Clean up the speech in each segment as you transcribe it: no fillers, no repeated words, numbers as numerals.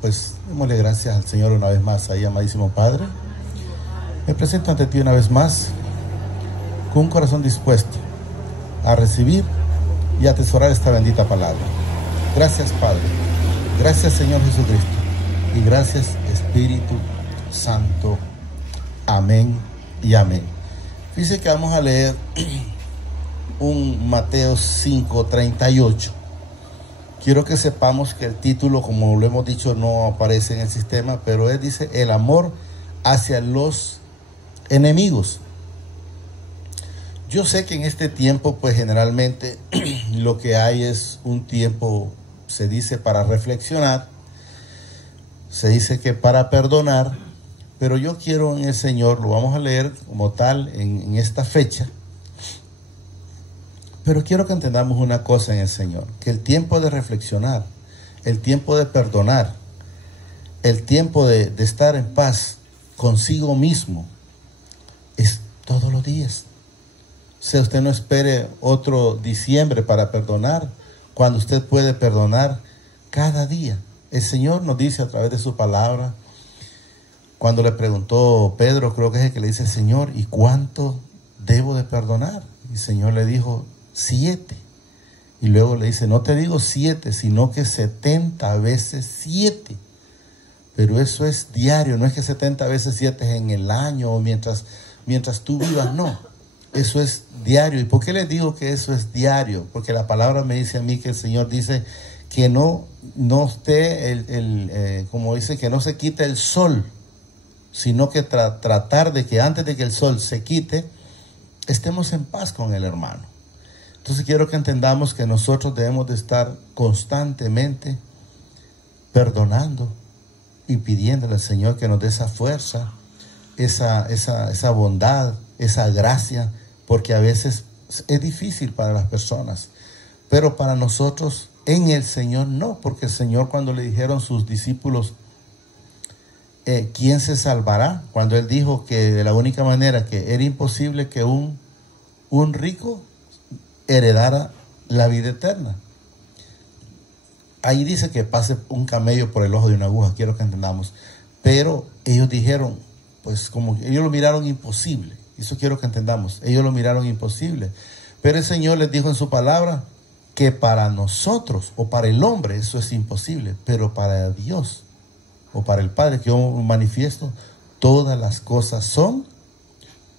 Pues démosle gracias al Señor una vez más, ahí, amadísimo Padre. Me presento ante ti una vez más con un corazón dispuesto a recibir y atesorar esta bendita palabra. Gracias, Padre. Gracias, Señor Jesucristo. Y gracias, Espíritu Santo. Amén y amén. Fíjense que vamos a leer un Mateo 5:38. Quiero que sepamos que el título, como lo hemos dicho, no aparece en el sistema, pero él dice el amor hacia los enemigos. Yo sé que en este tiempo, pues generalmente lo que hay es un tiempo, se dice, para reflexionar, se dice que para perdonar, pero yo quiero en el Señor, lo vamos a leer como tal en esta fecha, pero quiero que entendamos una cosa en el Señor, que el tiempo de reflexionar, el tiempo de perdonar, el tiempo de estar en paz consigo mismo, es todos los días. O sea, usted no espere otro diciembre para perdonar, cuando usted puede perdonar cada día. El Señor nos dice a través de su palabra, cuando le preguntó Pedro, creo que es el que le dice, Señor, ¿y cuánto debo de perdonar? Y el Señor le dijo, 7. Y luego le dice, no te digo 7, sino que 70 veces 7. Pero eso es diario, no es que 70 veces 7 es en el año o mientras tú vivas, no. Eso es diario. ¿Y por qué les digo que eso es diario? Porque la palabra me dice a mí que el Señor dice que no esté, como dice, que no se quite el sol, sino que tratar de que antes de que el sol se quite, estemos en paz con el hermano. Entonces quiero que entendamos que nosotros debemos de estar constantemente perdonando y pidiéndole al Señor que nos dé esa fuerza, esa bondad, esa gracia, porque a veces es difícil para las personas, pero para nosotros en el Señor no, porque el Señor, cuando le dijeron sus discípulos, ¿quién se salvará? Cuando Él dijo que de la única manera que era imposible que un rico heredara la vida eterna. Ahí dice que pase un camello por el ojo de una aguja, quiero que entendamos. Pero ellos dijeron, pues como ellos lo miraron imposible. Eso quiero que entendamos. Ellos lo miraron imposible. Pero el Señor les dijo en su palabra que para nosotros o para el hombre eso es imposible. Pero para Dios o para el Padre que yo manifiesto, todas las cosas son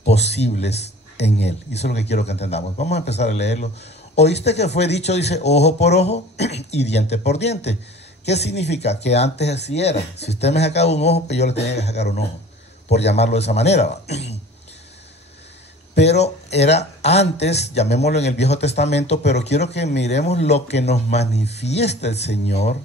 posibles en Él. Eso es lo que quiero que entendamos. Vamos a empezar a leerlo. Oíste que fue dicho, dice, ojo por ojo y diente por diente. ¿Qué significa? Que antes así era. Si usted me sacaba un ojo, pues yo le tenía que sacar un ojo, por llamarlo de esa manera. Pero era antes, llamémoslo en el Viejo Testamento, pero quiero que miremos lo que nos manifiesta el Señor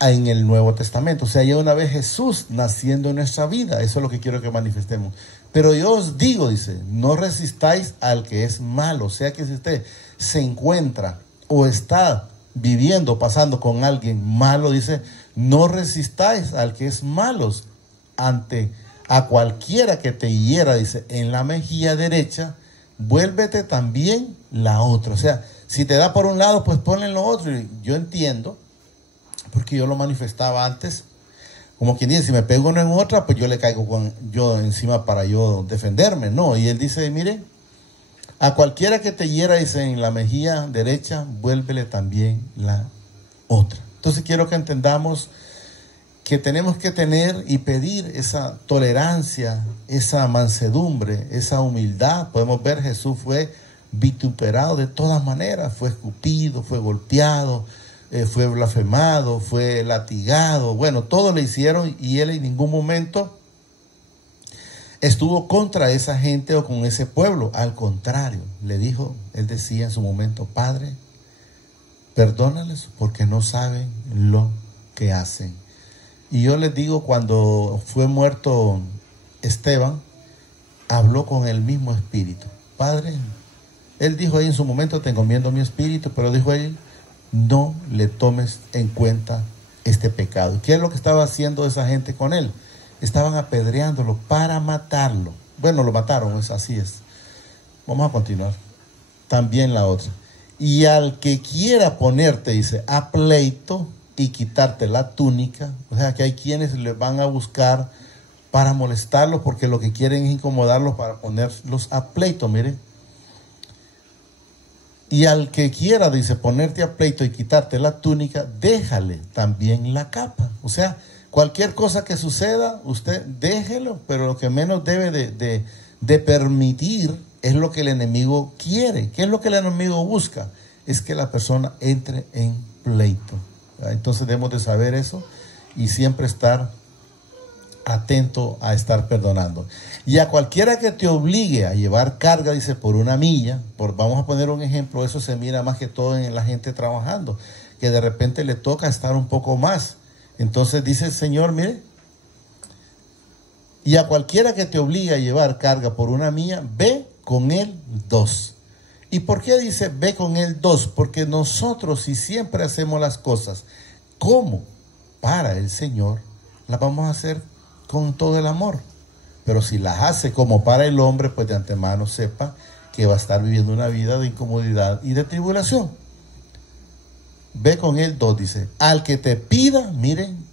en el Nuevo Testamento. O sea, ya una vez Jesús naciendo en nuestra vida. Eso es lo que quiero que manifestemos. Pero yo os digo, dice, no resistáis al que es malo. O sea que si usted se encuentra o está viviendo, pasando con alguien malo, dice, no resistáis al que es malo. A cualquiera que te hiera, dice, en la mejilla derecha, vuélvete también la otra. O sea, si te da por un lado, pues ponle en lo otro. Y yo entiendo, porque yo lo manifestaba antes, como quien dice, si me pego uno en otra, pues yo le caigo yo encima para yo defenderme. No, y él dice, mire, a cualquiera que te hiera, dice, en la mejilla derecha, vuélvele también la otra. Entonces quiero que entendamos que tenemos que tener y pedir esa tolerancia, esa mansedumbre, esa humildad. Podemos ver, Jesús fue vituperado de todas maneras, fue escupido, fue golpeado, fue blasfemado, fue latigado, bueno, todo le hicieron y él en ningún momento estuvo contra esa gente o con ese pueblo. Al contrario, le dijo, él decía en su momento, Padre, perdónales porque no saben lo que hacen. Y yo les digo, cuando fue muerto Esteban, habló con el mismo espíritu. Padre, él dijo ahí en su momento, te encomiendo mi espíritu, pero dijo él, no le tomes en cuenta este pecado. ¿Qué es lo que estaba haciendo esa gente con él? Estaban apedreándolo para matarlo. Bueno, lo mataron, así es. Vamos a continuar. También la otra. Y al que quiera ponerte, dice, a pleito y quitarte la túnica, o sea que hay quienes le van a buscar para molestarlos porque lo que quieren es incomodarlos para ponerlos a pleito, miren. Y al que quiera, dice, ponerte a pleito y quitarte la túnica, déjale también la capa. O sea, cualquier cosa que suceda, usted déjelo, pero lo que menos debe de permitir es lo que el enemigo quiere. ¿Qué es lo que el enemigo busca? Es que la persona entre en pleito. Entonces debemos de saber eso y siempre estar atento a estar perdonando. Y a cualquiera que te obligue a llevar carga, dice, por una milla, vamos a poner un ejemplo, eso se mira más que todo en la gente trabajando, que de repente le toca estar un poco más. Entonces dice el Señor, mire, y a cualquiera que te obligue a llevar carga por una milla, ve con él 2. ¿Y por qué dice ve con él 2? Porque nosotros, si siempre hacemos las cosas como para el Señor, las vamos a hacer con todo el amor. Pero si las hace como para el hombre, pues de antemano sepa que va a estar viviendo una vida de incomodidad y de tribulación. Ve con él 2, dice, al que te pida, miren,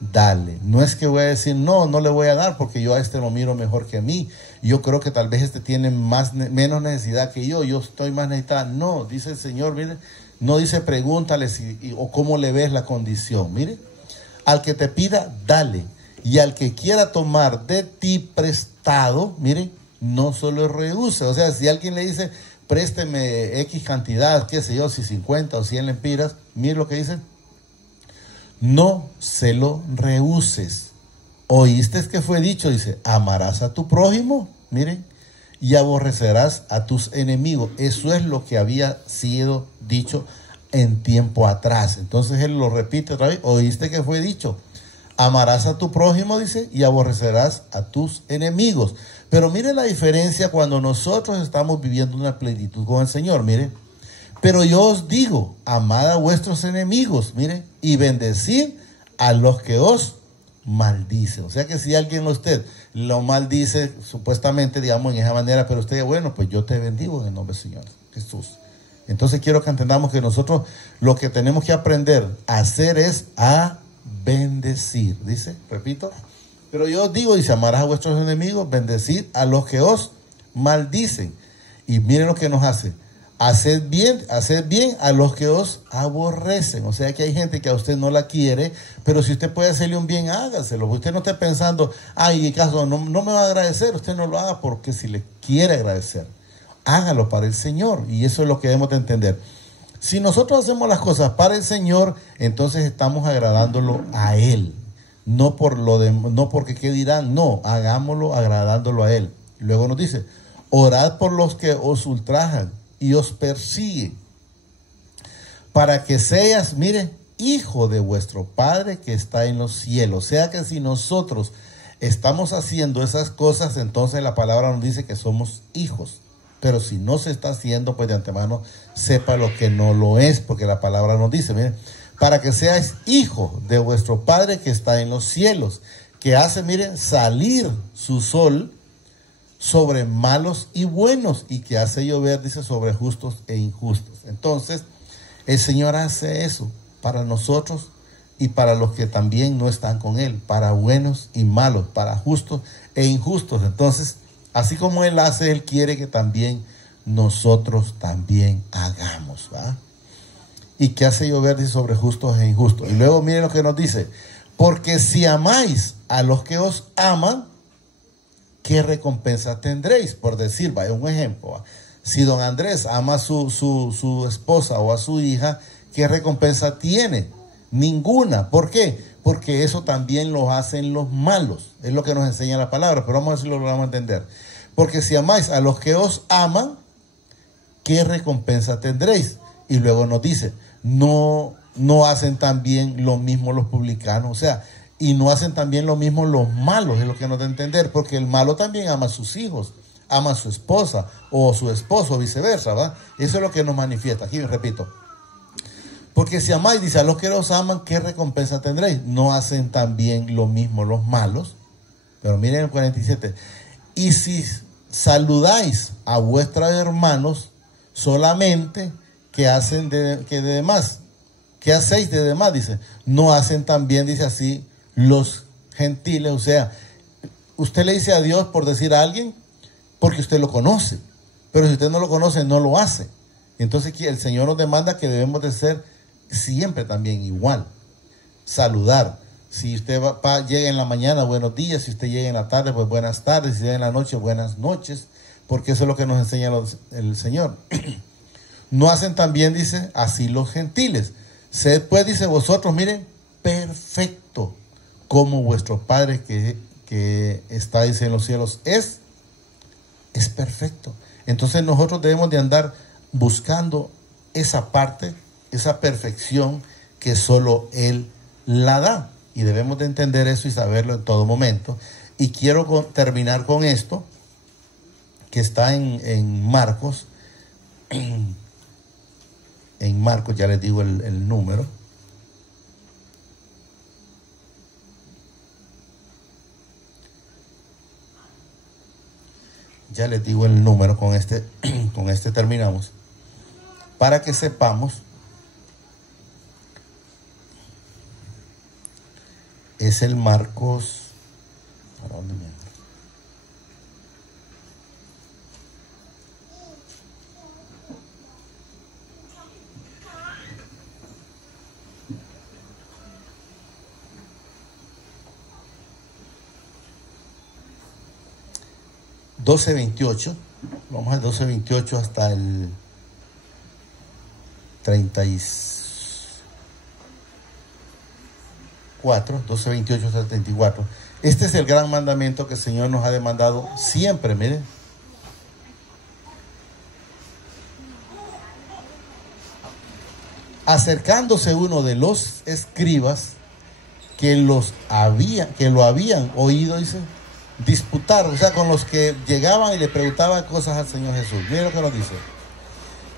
dale. No es que voy a decir, no le voy a dar porque yo a este lo miro mejor que a mí. Yo creo que tal vez este tiene menos necesidad que yo estoy más necesitada. No, dice el Señor, mire, no dice pregúntale o cómo le ves la condición. Mire, al que te pida, dale. Y al que quiera tomar de ti prestado, mire, no solo rehúse. O sea, si alguien le dice, présteme X cantidad, qué sé yo, si 50 o 100 lempiras, mire lo que dice. No se lo rehuses. ¿Oíste que fue dicho? Dice, amarás a tu prójimo, miren, y aborrecerás a tus enemigos. Eso es lo que había sido dicho en tiempo atrás. Entonces él lo repite otra vez, ¿oíste que fue dicho? Amarás a tu prójimo, dice, y aborrecerás a tus enemigos. Pero mire la diferencia cuando nosotros estamos viviendo una plenitud con el Señor, mire. Pero yo os digo, amad a vuestros enemigos, mire, y bendecid a los que os maldicen. O sea que si alguien a usted lo maldice, supuestamente, digamos, en esa manera, pero usted, bueno, pues yo te bendigo en el nombre del Señor Jesús. Entonces quiero que entendamos que nosotros lo que tenemos que aprender a hacer es a bendecir, dice, repito. Pero yo os digo, dice, amarás a vuestros enemigos, bendecid a los que os maldicen. Y miren lo que nos hace. Haced bien a los que os aborrecen. O sea que hay gente que a usted no la quiere, pero si usted puede hacerle un bien, hágaselo. Usted no esté pensando, ay, en caso no me va a agradecer. Usted no lo haga porque si le quiere agradecer, hágalo para el Señor. Y eso es lo que debemos de entender. Si nosotros hacemos las cosas para el Señor, entonces estamos agradándolo a Él. No porque qué dirán, no, hagámoslo agradándolo a Él. Luego nos dice, orad por los que os ultrajan y os persigue, para que seas, mire, hijo de vuestro Padre que está en los cielos. O sea que si nosotros estamos haciendo esas cosas, entonces la palabra nos dice que somos hijos. Pero si no se está haciendo, pues de antemano sepa lo que no lo es, porque la palabra nos dice, mire, para que seáis hijo de vuestro Padre que está en los cielos, que hace, mire, salir su sol sobre malos y buenos, y que hace llover, dice, sobre justos e injustos. Entonces, el Señor hace eso para nosotros y para los que también no están con Él, para buenos y malos, para justos e injustos. Entonces, así como Él hace, Él quiere que también nosotros también hagamos, ¿va? Y que hace llover, dice, sobre justos e injustos. Y luego miren lo que nos dice, porque si amáis a los que os aman, ¿qué recompensa tendréis? Por decir, vaya un ejemplo. Si don Andrés ama a su esposa o a su hija, ¿qué recompensa tiene? Ninguna. ¿Por qué? Porque eso también lo hacen los malos. Es lo que nos enseña la palabra, pero vamos a ver si lo vamos a entender. Porque si amáis a los que os aman, ¿qué recompensa tendréis? Y luego nos dice, no hacen también lo mismo los publicanos. O sea, y no hacen también lo mismo los malos, es lo que nos da a entender, porque el malo también ama a sus hijos, ama a su esposa o su esposo, o viceversa, ¿va? Eso es lo que nos manifiesta. Aquí repito, porque si amáis, dice, a los que los aman, ¿qué recompensa tendréis? No hacen también lo mismo los malos. Pero miren el 47, y si saludáis a vuestros hermanos solamente, que hacen que de demás. ¿Qué hacéis de demás? Dice, no hacen también, dice así, los gentiles. O sea, usted le dice a Dios por decir a alguien, porque usted lo conoce. Pero si usted no lo conoce, no lo hace. Entonces el Señor nos demanda que debemos de ser siempre también igual. Saludar. Si usted llega en la mañana, buenos días. Si usted llega en la tarde, pues buenas tardes. Si llega en la noche, buenas noches. Porque eso es lo que nos enseña el Señor. No hacen también, dice, así los gentiles. Sed pues, dice, vosotros, miren, perfecto, como vuestro Padre que está, dice, en los cielos, es perfecto. Entonces nosotros debemos de andar buscando esa parte, esa perfección que solo Él la da. Y debemos de entender eso y saberlo en todo momento. Y quiero terminar con esto, que está en Marcos. En Marcos, ya les digo el número. Ya les digo el número, con este terminamos. Para que sepamos, es el Marcos. ¿Para dónde me ando? $12.28, vamos al 12.28 hasta el 34, 12.28 hasta el 34. Este es el gran mandamiento que el Señor nos ha demandado siempre, miren. Acercándose uno de los escribas que lo habían oído, dice, disputar, o sea, con los que llegaban y le preguntaban cosas al Señor Jesús. Miren lo que nos dice.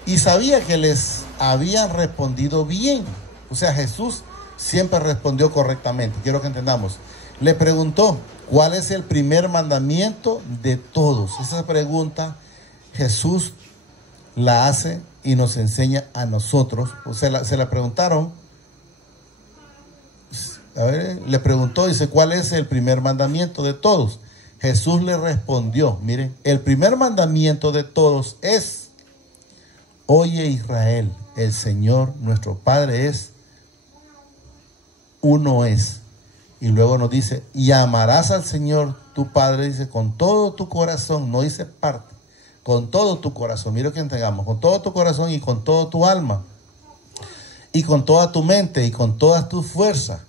Y sabía que les habían respondido bien. O sea, Jesús siempre respondió correctamente. Quiero que entendamos. Le preguntó, ¿cuál es el primer mandamiento de todos? Esa pregunta Jesús la hace y nos enseña a nosotros. O sea, se la preguntaron. A ver, le preguntó, dice, ¿cuál es el primer mandamiento de todos? Jesús le respondió, miren, el primer mandamiento de todos es: oye Israel, el Señor nuestro Padre uno es. Y luego nos dice, y amarás al Señor tu Padre, dice, con todo tu corazón, no dice parte, con todo tu corazón. Mira que entendamos, con todo tu corazón y con todo tu alma, y con toda tu mente y con todas tus fuerzas.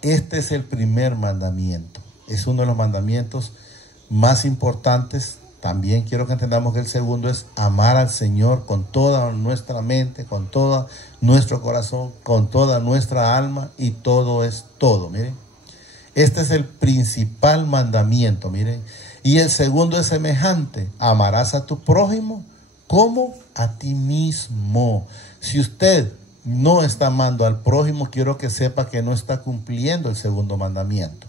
Este es el primer mandamiento. Es uno de los mandamientos más importantes. También quiero que entendamos que el segundo es amar al Señor con toda nuestra mente, con todo nuestro corazón, con toda nuestra alma, y todo es todo. Miren, este es el principal mandamiento. Miren, y el segundo es semejante: amarás a tu prójimo como a ti mismo. Si usted no está amando al prójimo, quiero que sepa que no está cumpliendo el segundo mandamiento.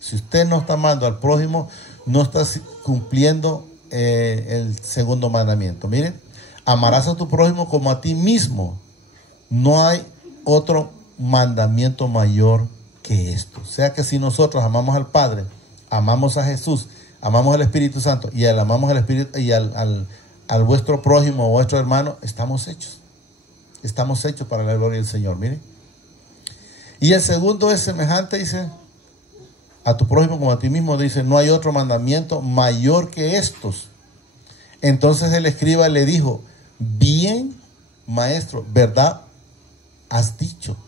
Si usted no está amando al prójimo, no está cumpliendo el segundo mandamiento. Miren, amarás a tu prójimo como a ti mismo. No hay otro mandamiento mayor que esto. O sea que si nosotros amamos al Padre, amamos a Jesús, amamos al Espíritu Santo y amamos al Espíritu y al vuestro prójimo o vuestro hermano, estamos hechos. Estamos hechos para la gloria del Señor. Miren. Y el segundo es semejante, dice, a tu prójimo como a ti mismo. Dice, no hay otro mandamiento mayor que estos. Entonces el escriba le dijo, bien, maestro, ¿verdad has dicho?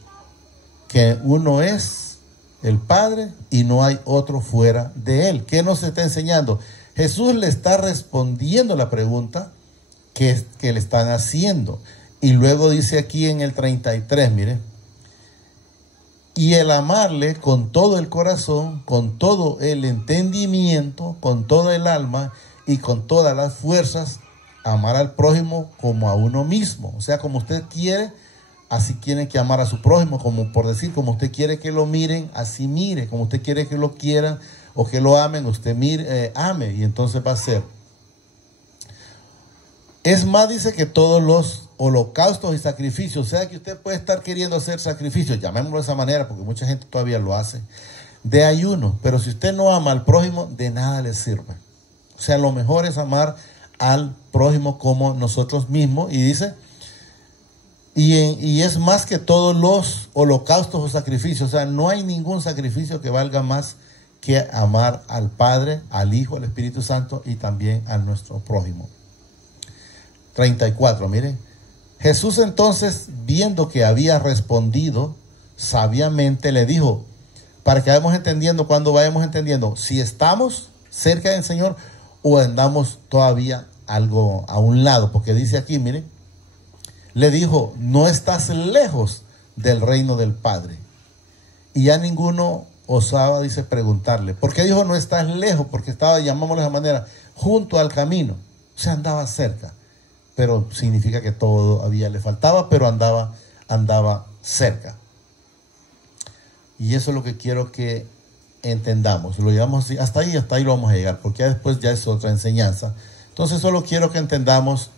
Que uno es el Padre y no hay otro fuera de él. ¿Qué nos está enseñando? Jesús le está respondiendo la pregunta que le están haciendo. Y luego dice aquí en el 33, mire, y el amarle con todo el corazón, con todo el entendimiento, con toda el alma y con todas las fuerzas, amar al prójimo como a uno mismo. O sea, como usted quiere, así tiene que amar a su prójimo, como por decir, como usted quiere que lo miren, así mire, como usted quiere que lo quieran o que lo amen, usted mire, ame, y entonces va a ser. Es más, dice, que todos los holocaustos y sacrificios. O sea que usted puede estar queriendo hacer sacrificios, llamémoslo de esa manera, porque mucha gente todavía lo hace, de ayuno. Pero si usted no ama al prójimo, de nada le sirve. O sea, lo mejor es amar al prójimo como nosotros mismos. Y dice, y es más que todos los holocaustos o sacrificios. O sea, no hay ningún sacrificio que valga más que amar al Padre, al Hijo, al Espíritu Santo y también a nuestro prójimo. 34, miren. Jesús entonces, viendo que había respondido sabiamente, le dijo, para que vayamos entendiendo, cuando vayamos entendiendo, si estamos cerca del Señor o andamos todavía algo a un lado, porque dice aquí, miren, le dijo, no estás lejos del reino del Padre. Y ya ninguno osaba, dice, preguntarle. ¿Por qué dijo no estás lejos? Porque estaba, llamámoslo de esa manera, junto al camino. O sea, andaba cerca. Pero significa que todavía le faltaba, pero andaba cerca. Y eso es lo que quiero que entendamos. Lo llevamos así, hasta ahí lo vamos a llegar, porque ya después ya es otra enseñanza. Entonces solo quiero que entendamos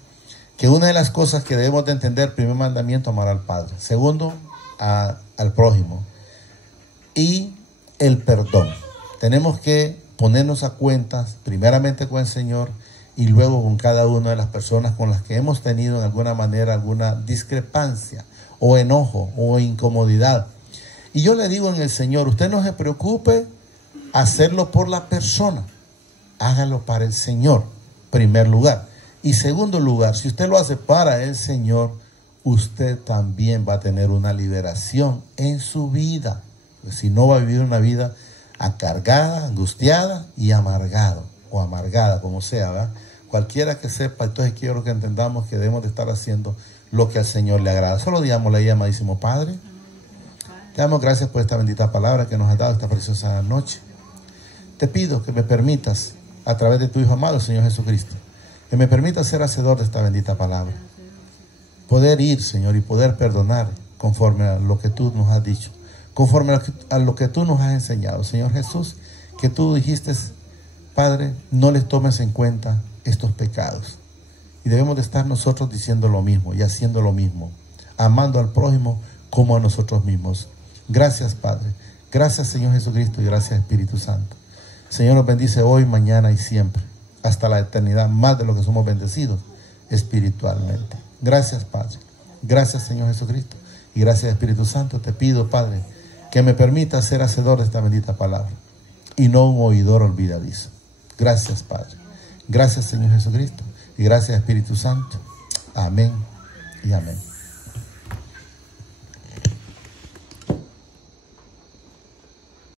que una de las cosas que debemos de entender, primer mandamiento, amar al Padre. Segundo, al prójimo. Y el perdón. Tenemos que ponernos a cuentas, primeramente con el Señor, y luego con cada una de las personas con las que hemos tenido en alguna manera alguna discrepancia o enojo o incomodidad. Y yo le digo en el Señor, usted no se preocupe hacerlo por la persona, hágalo para el Señor, primer lugar. Y segundo lugar, si usted lo hace para el Señor, usted también va a tener una liberación en su vida. Pues si no, va a vivir una vida acargada, angustiada y amargado o amargada, como sea, ¿verdad? Cualquiera que sepa. Entonces quiero que entendamos que debemos de estar haciendo lo que al Señor le agrada. Solo digámosle ahí, amadísimo Padre, te damos gracias por esta bendita palabra que nos has dado esta preciosa noche. Te pido que me permitas, a través de tu Hijo amado, Señor Jesucristo, que me permitas ser hacedor de esta bendita palabra. Poder ir, Señor, y poder perdonar conforme a lo que tú nos has dicho, conforme a lo que tú nos has enseñado. Señor Jesús, que tú dijiste, Padre, no les tomes en cuenta estos pecados. Y debemos de estar nosotros diciendo lo mismo y haciendo lo mismo, amando al prójimo como a nosotros mismos. Gracias, Padre. Gracias, Señor Jesucristo, y gracias, Espíritu Santo. Señor, nos bendice hoy, mañana y siempre, hasta la eternidad, más de lo que somos bendecidos espiritualmente. Gracias, Padre. Gracias, Señor Jesucristo, y gracias, Espíritu Santo. Te pido, Padre, que me permita ser hacedor de esta bendita palabra y no un oidor olvidadizo. Gracias, Padre. Gracias, Señor Jesucristo, y gracias, Espíritu Santo. Amén y amén.